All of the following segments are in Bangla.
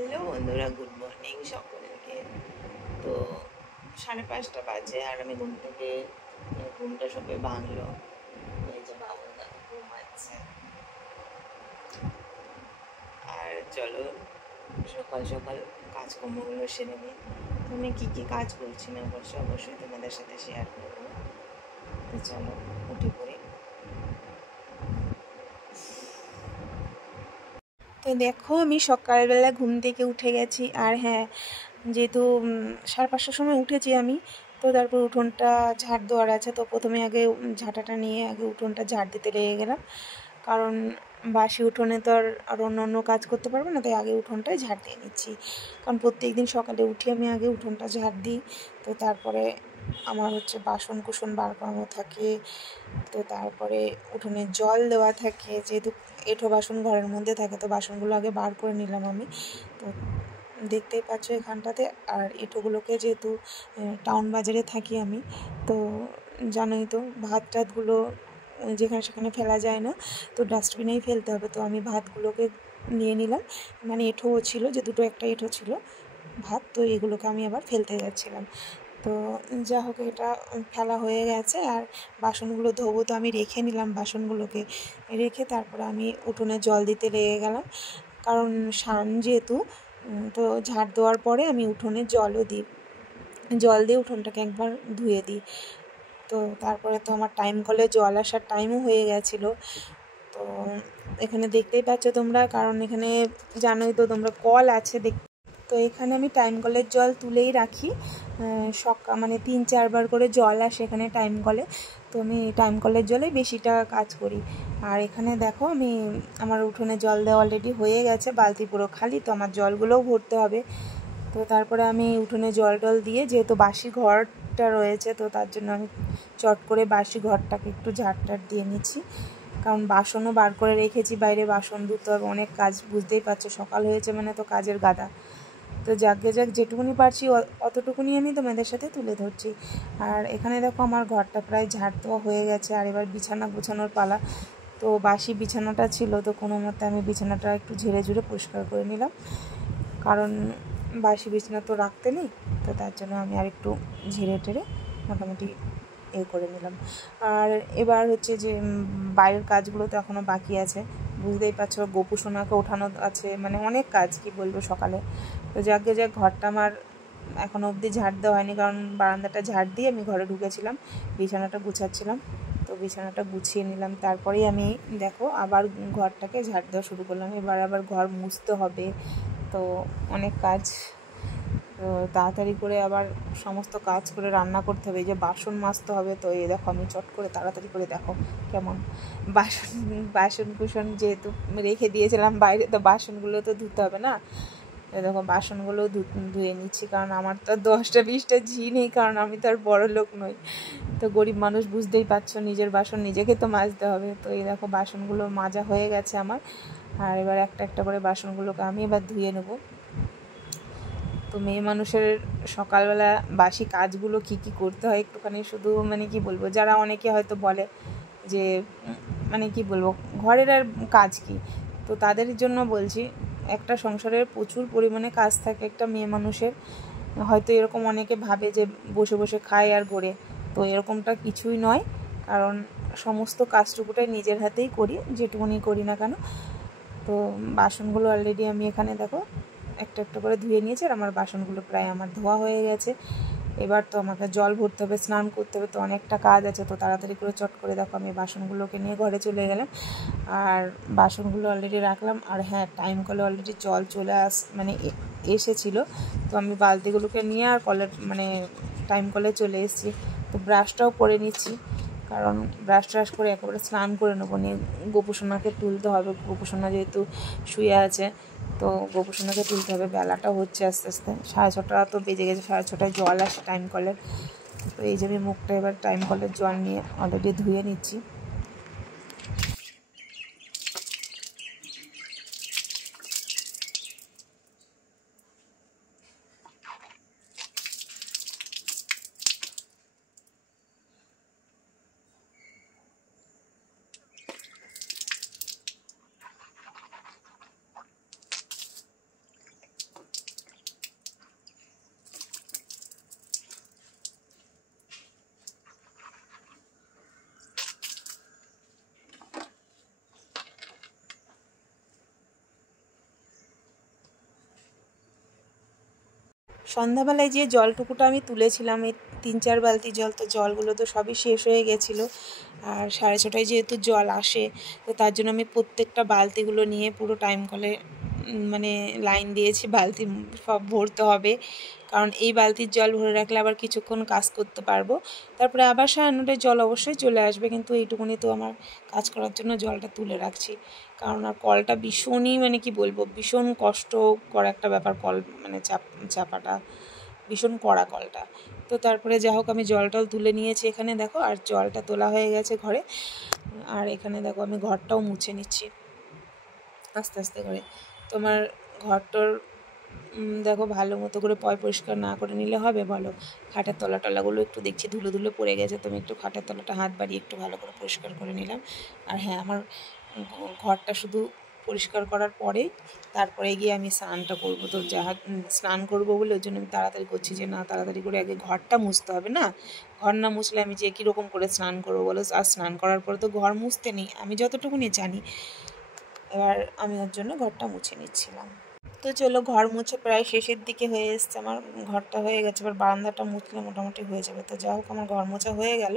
হ্যালো বন্ধুরা, গুড মর্নিং সকলকে। তো 5:30 বাজে আর আমি ঘুমটা সবে ভাঙলো। এই যে বাবুদা ঘুমাচ্ছে। আর চলো সকাল সকাল কাজকর্মগুলো সেরে নিই। তো আমি কী কী কাজ করছি না করছি অবশ্যই তোমাদের সাথে শেয়ার করবো। তো চলো উঠে পড়ি। তো দেখো, আমি সকালবেলা ঘুম থেকে উঠে গেছি। আর হ্যাঁ, যেহেতু 5:30টার সময় উঠেছি আমি, তো তারপর উঠোনটা ঝাড় দেওয়ার আছে। তো প্রথমে আগে ঝাঁটাটা নিয়ে আগে উঠোনটা ঝাড় দিতে লেগে গেলাম, কারণ বাসি উঠোনে তো আর অন্য অন্য কাজ করতে পারবো না, তাই আগে উঠোনটাই ঝাড় দিয়ে নিচ্ছি। কারণ প্রত্যেক দিন সকালে উঠে আমি আগে উঠোনটা ঝাড় দিই। তো তারপরে আমার বাসন কুসন বার করানো থাকে। তো তারপরে উঠোনে জল দেওয়া থাকে, যেহেতু এঁঠো বাসন ঘরের মধ্যে থাকে, তো বাসনগুলো আগে বার করে নিলাম আমি। তো দেখতেই পাচ্ছ এখানটাতে। আর এঁঠোগুলোকে, যেহেতু টাউন বাজারে থাকি আমি, তো জানোই তো ভাত টাতগুলো যেখানে সেখানে ফেলা যায় না, তো ডাস্টবিনেই ফেলতে হবে। তো আমি ভাতগুলোকে নিয়ে নিলাম, মানে এঁঠোও ছিল, যে দুটো একটা এঁঠো ছিল ভাত, তো এগুলোকে আমি আবার ফেলতে যাচ্ছিলাম। তো যা হোক, এটা ফেলা হয়ে গেছে। আর বাসনগুলো ধোবো, তো আমি রেখে নিলাম বাসনগুলোকে। রেখে তারপরে আমি উঠোনে জল দিতে লেগে গেলাম, কারণ সান যেহেতু। তো ঝাড় দেওয়ার পরে আমি উঠোনে জলও দিই, জল দিয়ে উঠোনটাকে একবার ধুয়ে দিই। তো তারপরে তো আমার টাইম কলে জল আসার টাইমও হয়ে গেছিলো। তো এখানে দেখতেই পাচ্ছ তোমরা, কারণ এখানে জানোই তো তোমরা, কল আছে তো এখানে আমি টাইম কলের জল তুলেই রাখি। মানে 3-4 বার করে জল আসে এখানে টাইম কলে। তো আমি টাইম কলের জলেই বেশিটা কাজ করি। আর এখানে দেখো, আমার উঠোনে জল দেওয়া অলরেডি হয়ে গেছে, বালতি পুরো খালি। তো আমার জলগুলোও ভরতে হবে। তো তারপরে আমি উঠোনে জল টল দিয়ে, যেহেতু বাসি ঘরটা রয়েছে, তো তার জন্য আমি চট করে বাসি ঘরটাকে একটু ঝাড় দিয়ে নিচ্ছি। কারণ বাসনও বার করে রেখেছি, বাইরে বাসন ধুতে হবে, অনেক কাজ। বুঝতেই পারছো, সকাল হয়েছে মানে তো কাজের গাদা। তো যাক যেটুকুনি পারছি অতটুকুনি আমি তোমাদের সাথে তুলে ধরছি। আর এখানে দেখো, আমার ঘরটা প্রায় ঝাড় দেওয়া হয়ে গেছে। আর এবার বিছানা গোছানোর পালা। তো বাসি বিছানাটা ছিল, তো কোনো মতে আমি বিছানাটা একটু ঝেড়ে ঝুড়ে পরিষ্কার করে নিলাম, কারণ বাসি বিছানা তো রাখতে নেই। তো তার জন্য আমি আর একটু ঝেড়ে টেড়ে মোটামুটি করে নিলাম। আর এবার যে বাইরের কাজগুলো তো এখনও বাকি আছে। বুঝতেই পারছো, গোপু সোনাকে ওঠানো আছে, মানে অনেক কাজ, কি বলবো সকালে। তো যাক ঘরটা আমার এখনও অবধি ঝাড় দেওয়া হয়নি, কারণ বারান্দাটা ঝাড় দিয়ে আমি ঘরে ঢুকেছিলাম, বিছানাটা গুছাচ্ছিলাম। তো বিছানাটা গুছিয়ে নিলাম, তারপরেই আমি দেখো আবার ঘরটাকে ঝাড় দেওয়া শুরু করলাম। এবার আবার ঘর মুছতে হবে, তো অনেক কাজ। তো তাড়াতাড়ি করে আবার সমস্ত কাজ করে রান্না করতে হবে। এই যে বাসন মাজতে হবে, তো এই দেখো আমি চট করে তাড়াতাড়ি করে, দেখো কেমন বাসন কুসন যেহেতু রেখে দিয়েছিলাম বাইরে, তো বাসনগুলো তো ধুতে হবে না। দেখো বাসনগুলো ধুয়ে নিচ্ছি, কারণ আমার তো 10টা-20টা ঝি নেই, কারণ আমি তো আর বড় লোক নই। তো গরিব মানুষ, বুঝতেই পারছো, নিজের বাসন নিজেকে তো মাজতে হবে। তো এই দেখো বাসনগুলো মাজা হয়ে গেছে আমার। আর এবার একটা একটা করে বাসনগুলোকে আমি এবার ধুয়ে নেবো। তো মেয়ে মানুষের সকালবেলা বাসি কাজগুলো কি কি করতে হয় একটুখানি, শুধু মানে কি বলবো, যারা অনেকে হয়তো বলে যে মানে কি বলবো, ঘরের আর কাজ কি, তো তাদের জন্য বলছি, একটা সংসারের প্রচুর পরিমাণে কাজ থাকে একটা মেয়ে মানুষের। হয়তো এরকম অনেকে ভাবে যে বসে বসে খায় আর গড়ে, তো এরকমটা কিছুই নয়। কারণ সমস্ত কাজটুকুটাই নিজের হাতেই করি, যেটুকুনি করি না কেন। তো বাসনগুলো অলরেডি আমি এখানে দেখো একটা একটা করে ধুয়ে নিয়েছি, আর আমার বাসনগুলো প্রায় আমার ধোয়া হয়ে গেছে। এবার তো আমাকে জল ভরতে হবে, স্নান করতে হবে, তো অনেকটা কাজ আছে। তো তাড়াতাড়ি করে চট করে দেখো আমি বাসনগুলোকে নিয়ে ঘরে চলে গেলাম, আর বাসনগুলো অলরেডি রাখলাম। আর হ্যাঁ, টাইম কলে অলরেডি জল চলে এসেছিলো। তো আমি বালতিগুলোকে নিয়ে আর টাইম কলে চলে এসেছি। তো ব্রাশটাও করে নিচ্ছি, কারণ ব্রাশ ট্রাশ করে একেবারে স্নান করে নেবো। নিয়ে গোপুসোনাকে তুলতে হবে, গোপুসোনা যেহেতু শুয়ে আছে, তো গোপুসোনাকে তুলতে হবে। বেলাটা হচ্ছে আস্তে আস্তে, 6:30 তো বেজে গেছে। 6:30টায় জল আসে টাইম কলের। তো এই যে আমি মুখটা এবার টাইম কলের জল নিয়ে অলরেডি ধুয়ে নিচ্ছি। সন্ধ্যাবেলায় যে জলটুকুটা আমি তুলেছিলাম, এই 3-4 বালতি জল, তো জলগুলো তো সবই শেষ হয়ে গেছিলো। আর 6:30টায় যেহেতু জল আসে, তো তার জন্য আমি প্রত্যেকটা বালতিগুলো নিয়ে পুরো টাইম কলে মানে লাইন দিয়েছি, বালতি সব ভরতে হবে, কারণ এই বালতির জল ভরে রাখলে আবার কিছুক্ষণ কাজ করতে পারবো। তারপরে আবার 9:30টায় জল অবশ্যই চলে আসবে, কিন্তু এইটুকুনি তো আমার কাজ করার জন্য জলটা তুলে রাখছি। কারণ আর কলটা ভীষণই মানে কি বলবো, ভীষণ কষ্টকর একটা ব্যাপার, কল মানে চাপাটা ভীষণ কড়া কলটা। তো তারপরে যা হোক আমি জলটাও তুলে নিয়েছি এখানে দেখো, আর জলটা তোলা হয়ে গেছে ঘরে। আর এখানে দেখো আমি ঘরটাও মুছে নিচ্ছি আস্তে আস্তে করে। তোমার ঘরটার দেখো ভালো মতো করে পরিষ্কার না করে নিলে হবে বলো? খাটের তলাগুলো একটু দেখছি ধুলো ধুলো পড়ে গেছে, তো আমি একটু খাটের তলাটা হাত বাড়িয়ে একটু ভালো করে পরিষ্কার করে নিলাম। আর হ্যাঁ, আমার ঘরটা শুধু পরিষ্কার করার পরেই তারপরে গিয়ে আমি স্নানটা করবো। তো স্নান করবো বলে ওই জন্য আমি তাড়াতাড়ি করছি, যে না তাড়াতাড়ি করে আগে ঘরটা মুছতে হবে, না ঘর না মুছলে আমি যে কীরকম করে স্নান করবো বলো? আর স্নান করার পরে তো ঘর মুছতে নেই, আমি যতটুকুনি জানি। এবার আমি ওর জন্য ঘরটা মুছে নিচ্ছিলাম। তো চলো, ঘর মুছে প্রায় শেষের দিকে হয়ে এসছে, আমার ঘরটা হয়ে গেছে, এবার বারান্দাটা মুছলে মোটামুটি হয়ে যাবে। তো যা হোক আমার ঘর মোছা হয়ে গেল।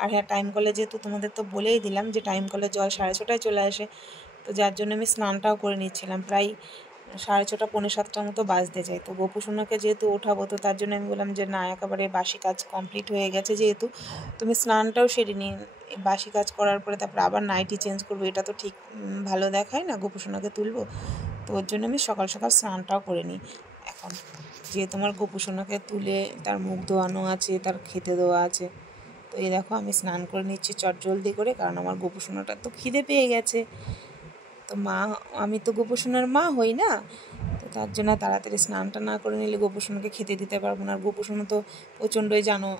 আর হ্যাঁ, টাইম কলে যেহেতু তোমাদের তো বলেই দিলাম যে টাইম কলে জল 6:30টায় চলে আসে, তো যার জন্য আমি স্নানটাও করে নিচ্ছিলাম। প্রায় 6:30 পৌনে 7টার মতো বাজতে চাই। তো গোপুসোনাকে যেহেতু ওঠাবো, তো তার জন্য আমি বললাম যে না, একেবারে বাসি কাজ কমপ্লিট হয়ে গেছে যেহেতু, তুমি স্নানটাও সেরে নিন। বাসি কাজ করার পরে তারপরে আবার নাইটি চেঞ্জ করবো, এটা তো ঠিক ভালো দেখায় না, গোপুসোনাকে তুলবো। তো ওর জন্য আমি সকাল সকাল স্নানটাও করে নিই এখন, যেহেতু আমার গোপুসোনাকে তুলে তার মুখ ধোয়ানো আছে, তার খেতে দেওয়া আছে। তো এই দেখো আমি স্নান করে নিচ্ছি চটজলদি করে, কারণ আমার গোপুসোনাটা তো খিদে পেয়ে গেছে। তো আমি তো গোপুসোনার মা হই না, তো তার জন্য তাড়াতাড়ি স্নানটা না করে নিলে গোপুসোনাকে খেতে দিতে পারবো না। আর গোপুসোনা তো প্রচণ্ডই জানো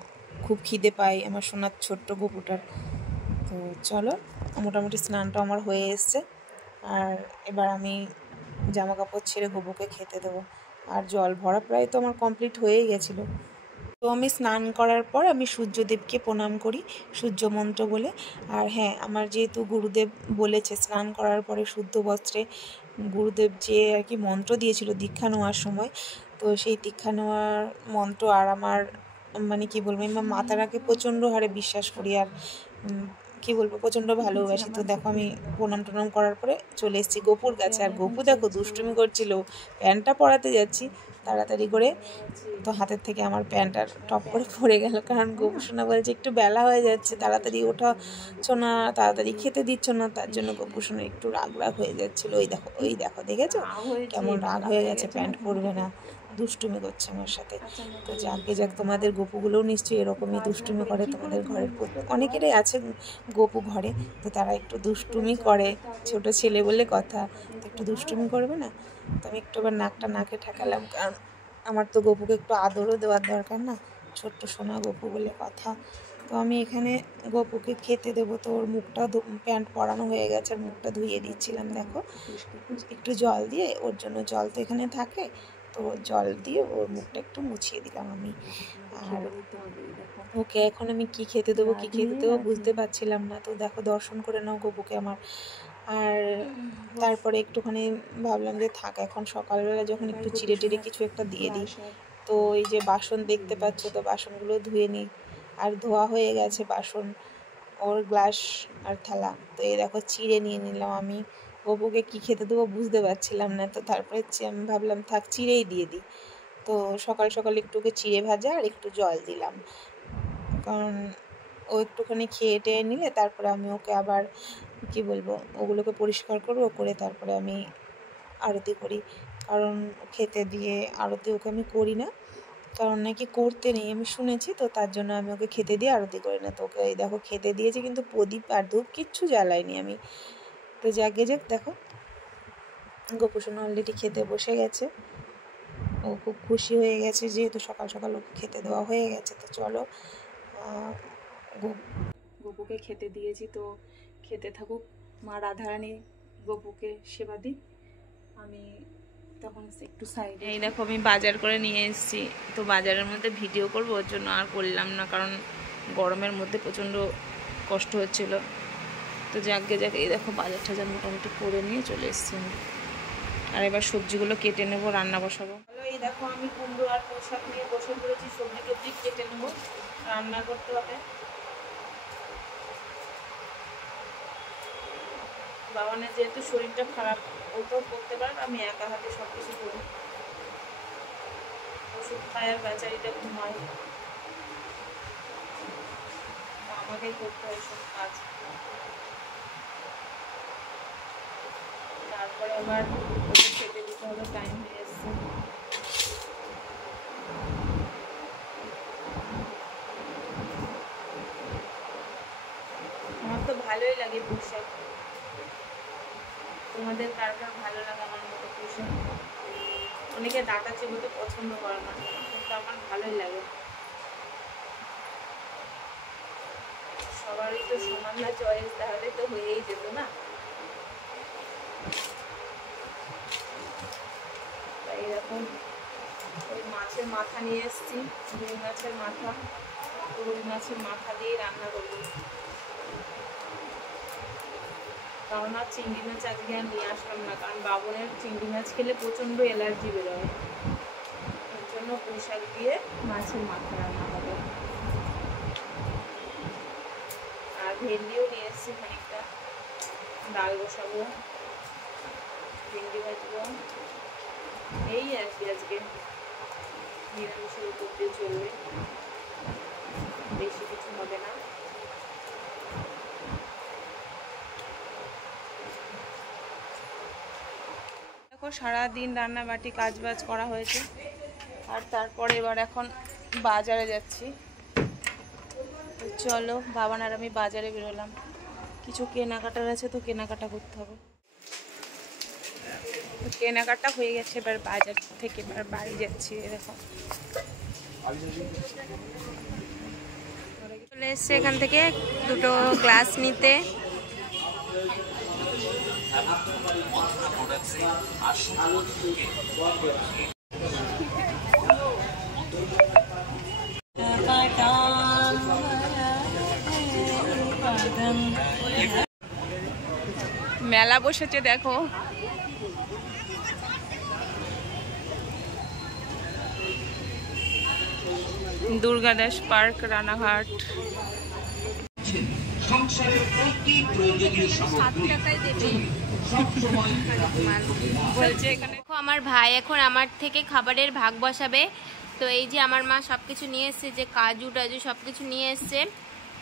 খুব খিদে পায় আমার সোনার ছোট্ট গোপুটার। তো চলো, মোটামুটি স্নানটা আমার হয়ে এসছে। আর এবার আমি জামা কাপড় ছেড়ে গোপুকে খেতে দেবো। আর জল ভরা প্রায় তো আমার কমপ্লিট হয়েই গেছিলো। তো আমি স্নান করার পর আমি সূর্যদেবকে প্রণাম করি সূর্য মন্ত্র বলে। আর হ্যাঁ, আমার যেহেতু গুরুদেব বলেছে স্নান করার পরে শুদ্ধ বস্ত্রে, গুরুদেব যে আর কি মন্ত্র দিয়েছিল দীক্ষা নেওয়ার সময়, তো সেই দীক্ষা নেওয়ার মন্ত্র আর আমার মানে কি বলবো, আমার মাতারাকে প্রচণ্ড হারে বিশ্বাস করি, আর কি বলবো, প্রচণ্ড ভালোবাসি। তো দেখো আমি প্রণাম টনাম করার পরে চলে এসেছি গোপুর কাছে। আর গোপু দেখো দুষ্টুমি করছিল, প্যান্টটা পরাতে যাচ্ছি তাড়াতাড়ি করে, তো হাতের থেকে আমার প্যান্টটা টপ করে পড়ে গেল, কারণ গোপুসোনা বলছে একটু বেলা হয়ে যাচ্ছে, তাড়াতাড়ি ওঠাচ্ছ না, তাড়াতাড়ি খেতে দিচ্ছ না, তার জন্য গোপুসোনা একটু রাগ হয়ে যাচ্ছিলো। ওই দেখো দেখেছো কেমন রাগ হয়ে গেছে, প্যান্ট পরবে না, দুষ্টুমি করছে আমার সাথে। তো যাক তোমাদের গোপুগুলোও নিশ্চয়ই এরকমই দুষ্টুমি করে, তোমাদের ঘরের অনেকেরই আছে গোপু ঘরে, তো তারা একটু দুষ্টুমি করে, ছোট ছেলে বলে কথা, তো একটু দুষ্টুমি করবে না। তো আমি একটু আবার নাকে ঠেকালাম, কারণ আমার তো গোপুকে একটু আদরও দেওয়ার দরকার না, ছোট্ট সোনা গোপু বলে কথা। তো আমি এখানে গোপুকে খেতে দেবো, তো ওর মুখটা প্যান্ট পরানো হয়ে গেছে, আর মুখটা ধুইয়ে দিচ্ছিলাম দেখো একটু জল দিয়ে, ওর জন্য জল তো এখানে থাকে, তো জল দিয়ে ওর মুখটা একটু মুছিয়ে দিলাম আমি। আর ওকে এখন আমি কি খেতে দেবো বুঝতে পারছিলাম না। তো দেখো দর্শন করে নাও গোপুকে আমার। আর তারপরে একটুখানি ভাবলাম যে থাক, এখন সকালবেলা যখন একটু চিড়ে কিছু একটা দিয়ে দিই। তো এই যে বাসন দেখতে পাচ্ছ, তো বাসনগুলো ধুয়ে নিই। আর ধোয়া হয়ে গেছে বাসন, ওর গ্লাস আর থালা। তো এই দেখো চিড়ে নিয়ে নিলাম আমি। গোপুকে কী খেতে দেবো বুঝতে পারছিলাম না, তো তারপরে আমি ভাবলাম থাক চিড়েই দিয়ে দিই। তো সকাল সকাল একটুকে চিড়ে ভাজা আর একটু জল দিলাম, কারণ ও একটুখানি খেয়ে টেয়ে নিলে তারপরে আমি ওকে আবার কি বলবো, ওগুলোকে পরিষ্কার করবো, করে তারপরে আমি আরতি করি। কারণ খেতে দিয়ে আরতি ওকে আমি করি না, কারণ নাকি করতে নেই আমি শুনেছি, তো তার জন্য আমি ওকে খেতে দিয়ে আরতি করি না। তো ওকে এই দেখো খেতে দিয়েছি, কিন্তু প্রদীপ আর ধূপ কিচ্ছু জ্বালাইনি আমি। তো যাক দেখো গোপুসোনা অলরেডি খেতে বসে গেছে, ও খুব খুশি হয়ে গেছে যেহেতু সকাল সকাল ওকে খেতে দেওয়া হয়ে গেছে। তো চলো, গোপুকে খেতে দিয়েছি, তো খেতে থাকুক, মা রাধারানী গোপুকে সেবা দিই, আমি তখন একটু সাইডে। এই দেখো আমি বাজার করে নিয়ে এসেছি, তো বাজারের মধ্যে ভিডিও করবো, ওর জন্য আর করলাম না, কারণ গরমের মধ্যে প্রচণ্ড কষ্ট হচ্ছিল। তো যাক এই দেখো বাজার টাজার মোটামুটি করে নিয়ে চলে এসেছি আমি। আর এবার সবজিগুলো কেটে নেবো, রান্না বসাবো। এই দেখো আমি কুমড়ো আর পুঁই শাক নিয়ে বসে পড়েছি, সবজি টবজি কেটে নেবো, রান্না করতে হবে। বাবানের যেহেতু শরীরটা খারাপ, ও তো করতে পারে, আমি একা হাতে সব কিছু করি, ওষুধ খায় আর বেচারিটা ঘুমায়, আমাকে করতে হয় সব কাজ। তারপরে আবার ওকে খেতে দিতে হবে, টাইম হয়ে এসছে। আমার তো ভালোই লাগে পুঁই শাক, তোমাদের কার কার ভালো লাগে আমার মতো পুঁই শাক? অনেকে ডাঁটা চিবোতে পছন্দ করে না, কিন্তু আমার ভালোই লাগে। সবারই তো সমান না চয়েস, তাহলে তো হয়েই যেত না। তাই এরকম ওই মাছের মাথা নিয়ে এসেছি, রুই মাছের মাথা, রুই মাছের মাথা দিয়ে রান্না করবো। কারণ আর চিংড়ি মাছ আজকে আর নিয়ে আসলাম না, কারণ বাবনের চিংড়ি মাছ খেলে প্রচণ্ড অ্যালার্জি বেরোয়, এর জন্য পুঁই শাক দিয়ে মাছের মাথা রান্না হবে। আর ভেন্ডিও নিয়ে এসেছি খানিকটা, ডাল বসাবো, ভেন্ডি ভাজবো, এই আর কি আজকে নিরামিষের উপর দিয়ে চলবে, বেশি কিছু হবে না। দেখো সারাদিন রান্নাবাটি কাজবাজ করা হয়েছে, আর তারপরে এবার এখন বাজারে যাচ্ছি। চলো, বাবান আর আমি বাজারে বেরোলাম, কিছু কেনাকাটার আছে তো কেনাকাটা করতে হবে। কেনাকাটা হয়ে গেছে, এবার বাজার থেকে এবার বাড়ি যাচ্ছি। দেখো চলে এসছে এখান থেকে দুটো গ্লাস নিতে। মেলা বসেছে দেখো, দুর্গাদাস পার্ক, রানাঘাট। আমার ভাই এখন আমার থেকে খাবারের ভাগ বসাবে। তো এই যে আমার মা সবকিছু নিয়ে এসছে, যে কাজু টাজু সবকিছু নিয়ে এসছে,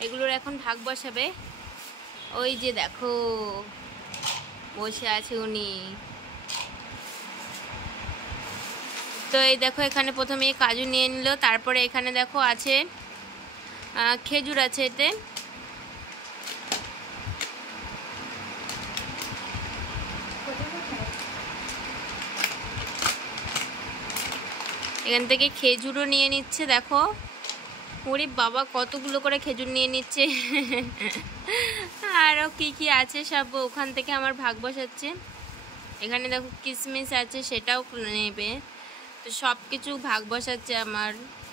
এগুলোর এখন ভাগ বসাবে। ওই যে দেখো বসে আছে উনি। তো এই দেখো এখানে প্রথমে কাজু নিয়ে নিল, তারপরে এখানে দেখো আছে খেজুর আছে এতে। এখান থেকে খেজুরও নিয়ে নিচ্ছে, দেখো ওরে বাবা কতগুলো করে খেজুর নিয়ে নিচ্ছে। আরও কি আছে সব ওখান থেকে আমার ভাগ বসাচ্ছে। এখানে দেখো কিশমিশ আছে, সেটাও নেবে। তো সব কিছু ভাগ বসাচ্ছে আমার,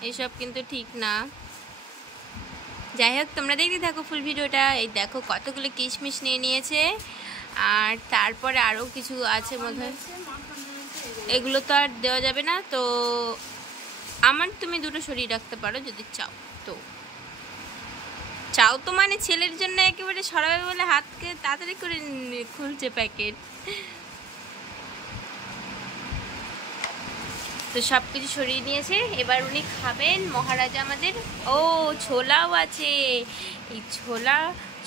এইসব কিন্তু ঠিক না। যাই হোক তোমরা দেখতে থাকো ফুল ভিডিওটা। এই দেখো কতগুলো কিশমিশ নিয়ে নিয়েছে, আর তারপরে আরও কিছু আছে বোধহয়, এগুলো তো আর দেওয়া যাবে না। তো আমার তুমি দুটো সরিয়ে রাখতে পারো যদি চাও তো। চাও তো মানে ছেলের জন্য একেবারে সরাবে বলে হাতকে তাড়াতাড়ি করে খুলছে প্যাকেট। তো সব কিছু সরিয়ে নিয়েছে, এবার উনি খাবেন মহারাজা আমাদের। ও ছোলাও আছে, এই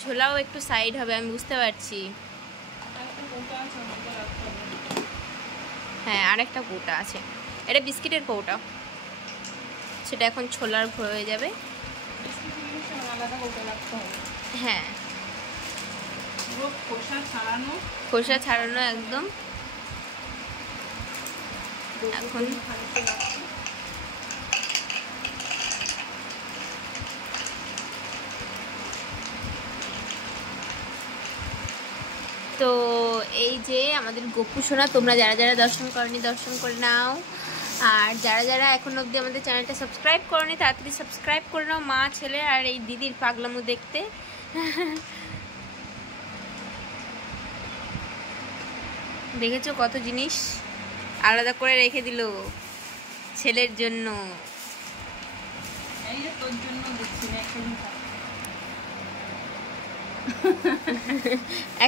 ছোলাও একটু সাইড হবে, আমি বুঝতে পারছি। হ্যাঁ আরেকটা কৌটা আছে, এটা বিস্কিটের কৌটা, সেটা এখন ছোলার হয়ে যাবে। হ্যাঁ খোসা ছাড়ানো একদম। এখন তো এই যে আমাদের গোপু সোনা, তোমরা যারা যারা দর্শন করনি দর্শন করে নাও, আর যারা যারা এখন অবধি আমাদের চ্যানেলটা সাবস্ক্রাইব করনি তাড়াতাড়ি সাবস্ক্রাইব করে নাও। মা ছেলে আর এই দিদির পাগলামো দেখতে। দেখেছো কত জিনিস আলাদা করে রেখে দিল। ছেলের জন্য। এই যে তোর জন্য দিচ্ছি না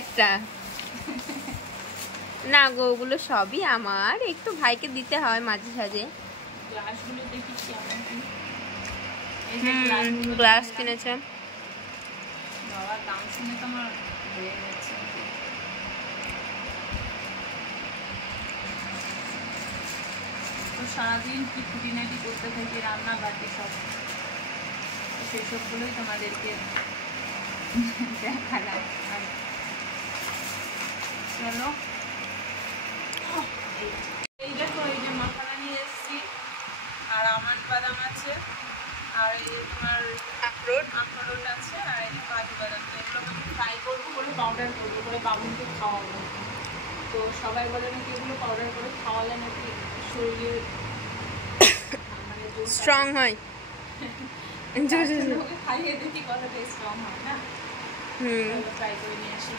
একটা না গো, ওগুলো সবই আমার, একটু ভাইকে দিতে হয় মাঝে সাঝে। গ্লাসগুলো দেখিস কেমন কি। গ্লাস কিনেছে বাবা, দাম শুনে তো আমার হয়ে গেছে। তো সারাদিন কি খুঁটিনাটি করতে থাকি, রান্নাবাটি সব, সেই সবগুলোই তোমাদেরকে দেখালাম। আর চলো, এই দেখো, এই যে মাখানা নিয়ে এসেছি, আর আমন্ড বাদাম আছে, আর এই তোমার আখরোট আছে, আর এই কাজু বাদাম। তো এগুলো আমি ফ্রাই করবো, করে পাউডার করবো, করে বাবুকে খাওয়াবো। তো সবাই বলে নাকি এগুলো পাউডার করে খাওয়ালে নাকি শরীরে মানে স্ট্রং হয়। খাইয়ে দেখি কতটা স্ট্রং হয় না। ফ্রাই করে নিয়ে আসি।